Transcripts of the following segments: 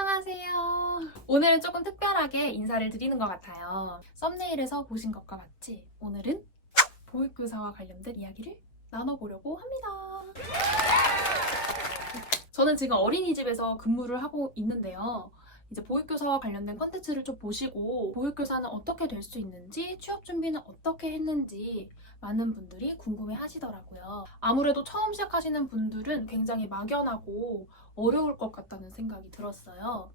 안녕하세요. 오늘은 조금 특별하게 인사를 드리는 것 같아요. 썸네일에서 보신 것과 같이 오늘은 보육교사와 관련된 이야기를 나눠보려고 합니다. 저는 지금 어린이집에서 근무를 하고 있는데요. 이제 보육교사와 관련된 컨텐츠를 좀 보시고 보육교사는 어떻게 될 수 있는지, 취업 준비는 어떻게 했는지 많은 분들이 궁금해 하시더라고요. 아무래도 처음 시작하시는 분들은 굉장히 막연하고 어려울 것 같다는 생각이 들었어요.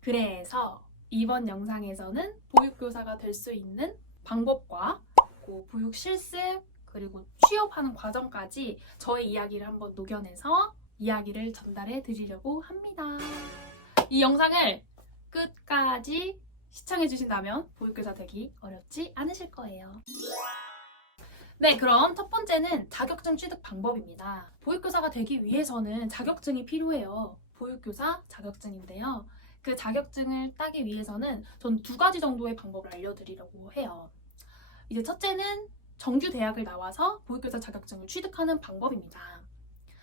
그래서 이번 영상에서는 보육교사가 될 수 있는 방법과 보육 실습, 그리고 취업하는 과정까지 저의 이야기를 한번 녹여내서 이야기를 전달해 드리려고 합니다. 이 영상을 끝까지 시청해 주신다면 보육교사 되기 어렵지 않으실 거예요. 네, 그럼 첫 번째는 자격증 취득 방법입니다. 보육교사가 되기 위해서는 자격증이 필요해요. 보육교사 자격증인데요. 그 자격증을 따기 위해서는 전 두 가지 정도의 방법을 알려드리려고 해요. 이제 첫째는 정규 대학을 나와서 보육교사 자격증을 취득하는 방법입니다.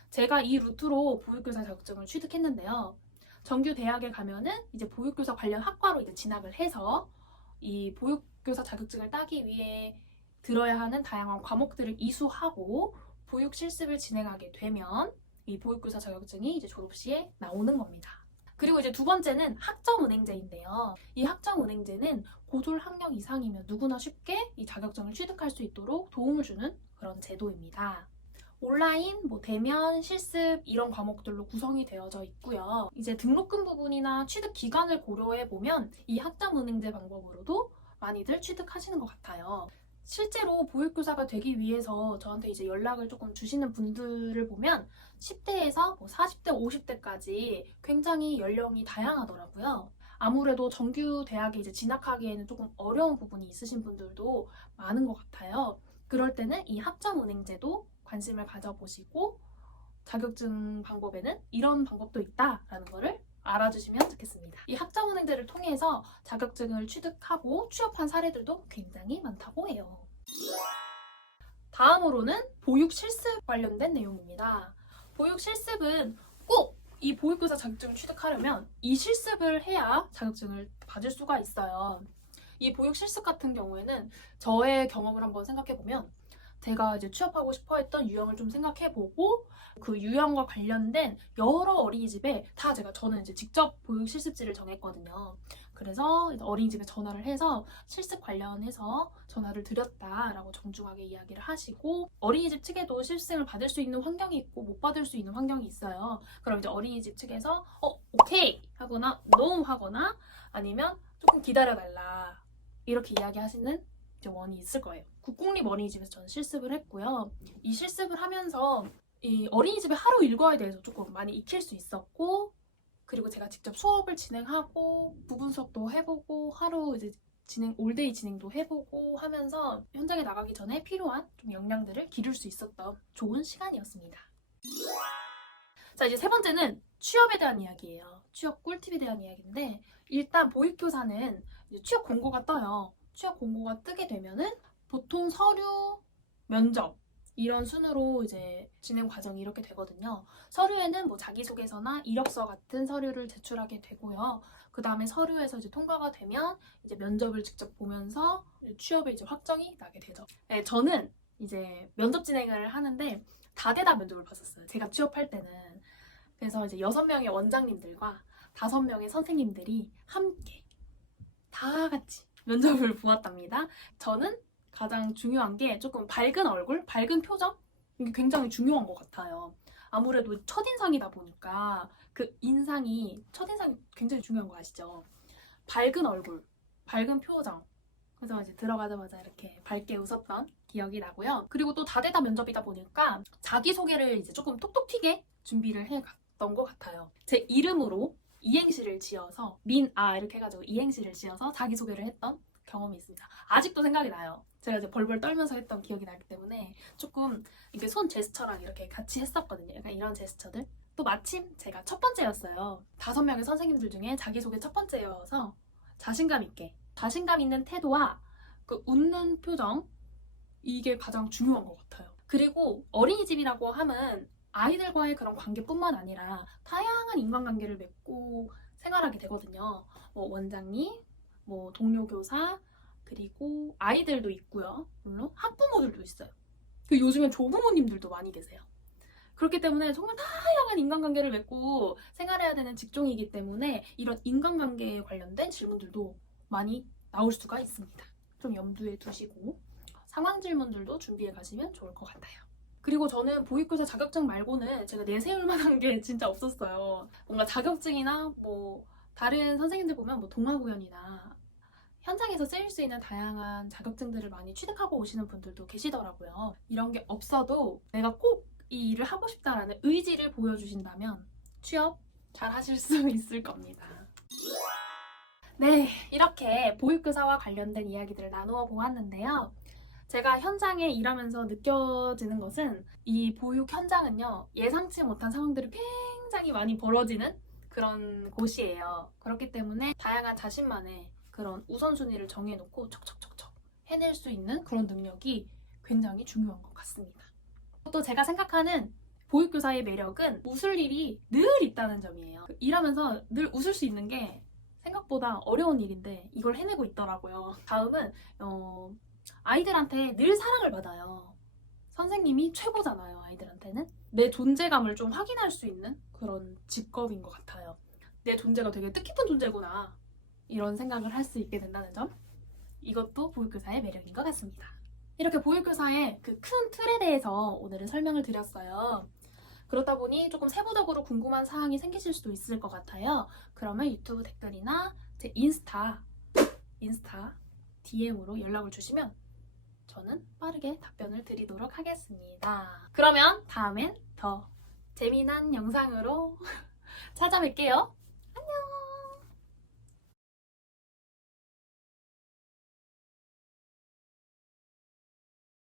제가 이 루트로 보육교사 자격증을 취득했는데요. 정규 대학에 가면은 이제 보육교사 관련 학과로 이제 진학을 해서 이 보육교사 자격증을 따기 위해 들어야 하는 다양한 과목들을 이수하고 보육 실습을 진행하게 되면 이 보육교사 자격증이 이제 졸업 시에 나오는 겁니다. 그리고 이제 두 번째는 학점은행제인데요. 이 학점은행제는 고졸 학력 이상이면 누구나 쉽게 이 자격증을 취득할 수 있도록 도움을 주는 그런 제도입니다. 온라인, 대면, 실습 이런 과목들로 구성이 되어져 있고요. 이제 등록금 부분이나 취득 기간을 고려해 보면 이 학점은행제 방법으로도 많이들 취득하시는 것 같아요. 실제로 보육교사가 되기 위해서 저한테 이제 연락을 조금 주시는 분들을 보면 10대에서 40대, 50대까지 굉장히 연령이 다양하더라고요. 아무래도 정규 대학에 이제 진학하기에는 조금 어려운 부분이 있으신 분들도 많은 것 같아요. 그럴 때는 이 학점은행제도 관심을 가져보시고 자격증 방법에는 이런 방법도 있다라는 거를 알아주시면 좋겠습니다. 이 학점은행제를 통해서 자격증을 취득하고 취업한 사례들도 굉장히 많다고 해요. 다음으로는 보육 실습 관련된 내용입니다. 보육 실습은 꼭 이 보육교사 자격증을 취득하려면 이 실습을 해야 자격증을 받을 수가 있어요. 이 보육 실습 같은 경우에는 저의 경험을 한번 생각해보면 제가 이제 취업하고 싶어 했던 유형을 좀 생각해보고 그 유형과 관련된 여러 어린이집에 저는 이제 직접 보육 실습지를 정했거든요. 그래서 어린이집에 전화를 해서 실습 관련해서 전화를 드렸다라고 정중하게 이야기를 하시고 어린이집 측에도 실습을 받을 수 있는 환경이 있고 못 받을 수 있는 환경이 있어요. 그럼 이제 어린이집 측에서 오케이 하거나 NO 하거나 아니면 조금 기다려달라 이렇게 이야기하시는 원이 있을 거예요. 국공립 어린이집에서 저는 실습을 했고요. 이 실습을 하면서 이 어린이집의 하루 일과에 대해서 조금 많이 익힐 수 있었고 그리고 제가 직접 수업을 진행하고 부분 수업도 해보고 하루 이제 올데이 진행도 해보고 하면서 현장에 나가기 전에 필요한 좀 역량들을 기를 수 있었던 좋은 시간이었습니다. 자, 이제 세 번째는 취업에 대한 이야기예요. 취업 꿀팁에 대한 이야기인데 일단 보육교사는 이제 취업 공고가 떠요. 취업 공고가 뜨게 되면은 보통 서류, 면접 이런 순으로 이제 진행 과정이 이렇게 되거든요. 서류에는 자기소개서나 이력서 같은 서류를 제출하게 되고요. 그 다음에 서류에서 이제 통과가 되면 이제 면접을 직접 보면서 취업에 이제 확정이 나게 되죠. 네, 저는 이제 면접 진행을 하는데 다대다 면접을 봤었어요. 제가 취업할 때는. 그래서 이제 6명의 원장님들과 5명의 선생님들이 함께 다 같이 면접을 보았답니다. 저는 가장 중요한 게 조금 밝은 얼굴, 밝은 표정? 이게 굉장히 중요한 것 같아요. 아무래도 첫인상이다 보니까 첫인상이 굉장히 중요한 거 아시죠? 밝은 얼굴, 밝은 표정. 그래서 이제 들어가자마자 이렇게 밝게 웃었던 기억이 나고요. 그리고 또 다대다 면접이다 보니까 자기소개를 이제 조금 톡톡 튀게 준비를 해갔던 것 같아요. 제 이름으로 이행시를 지어서 민아 이렇게 해가지고 이행시를 지어서 자기소개를 했던 경험이 있습니다. 아직도 생각이 나요. 제가 이제 벌벌 떨면서 했던 기억이 나기 때문에 조금 이게 손 제스처랑 이렇게 같이 했었거든요. 약간 이런 제스처들. 또 마침 제가 첫 번째였어요. 5명의 선생님들 중에 자기소개 첫 번째여서 자신감 있는 태도와 그 웃는 표정 이게 가장 중요한 것 같아요. 그리고 어린이집이라고 하면 아이들과의 그런 관계뿐만 아니라 다양한 인간관계를 맺고 생활하게 되거든요. 뭐 원장님, 뭐 동료 교사, 그리고 아이들도 있고요. 물론 학부모들도 있어요. 그리고 요즘엔 조부모님들도 많이 계세요. 그렇기 때문에 정말 다양한 인간관계를 맺고 생활해야 되는 직종이기 때문에 이런 인간관계에 관련된 질문들도 많이 나올 수가 있습니다. 좀 염두에 두시고 상황 질문들도 준비해 가시면 좋을 것 같아요. 그리고 저는 보육교사 자격증 말고는 제가 내세울 만한 게 진짜 없었어요. 뭔가 자격증이나 뭐 다른 선생님들 보면 뭐 동아구연이나 현장에서 쓰일 수 있는 다양한 자격증들을 많이 취득하고 오시는 분들도 계시더라고요. 이런 게 없어도 내가 꼭 이 일을 하고 싶다라는 의지를 보여주신다면 취업 잘 하실 수 있을 겁니다. 네, 이렇게 보육교사와 관련된 이야기들을 나누어 보았는데요. 제가 현장에 일하면서 느껴지는 것은 이 보육 현장은요, 예상치 못한 상황들이 굉장히 많이 벌어지는 그런 곳이에요. 그렇기 때문에 다양한 자신만의 그런 우선순위를 정해놓고 척척척척 해낼 수 있는 그런 능력이 굉장히 중요한 것 같습니다. 또 제가 생각하는 보육교사의 매력은 웃을 일이 늘 있다는 점이에요. 일하면서 늘 웃을 수 있는 게 생각보다 어려운 일인데 이걸 해내고 있더라고요. 다음은 아이들한테 늘 사랑을 받아요. 선생님이 최고잖아요, 아이들한테는. 내 존재감을 좀 확인할 수 있는 그런 직업인 것 같아요. 내 존재가 되게 뜻깊은 존재구나. 이런 생각을 할 수 있게 된다는 점. 이것도 보육교사의 매력인 것 같습니다. 이렇게 보육교사의 그 큰 틀에 대해서 오늘은 설명을 드렸어요. 그렇다 보니 조금 세부적으로 궁금한 사항이 생기실 수도 있을 것 같아요. 그러면 유튜브 댓글이나 제 인스타 DM으로 연락을 주시면 저는 빠르게 답변을 드리도록 하겠습니다. 그러면 다음엔 더 재미난 영상으로 찾아뵐게요.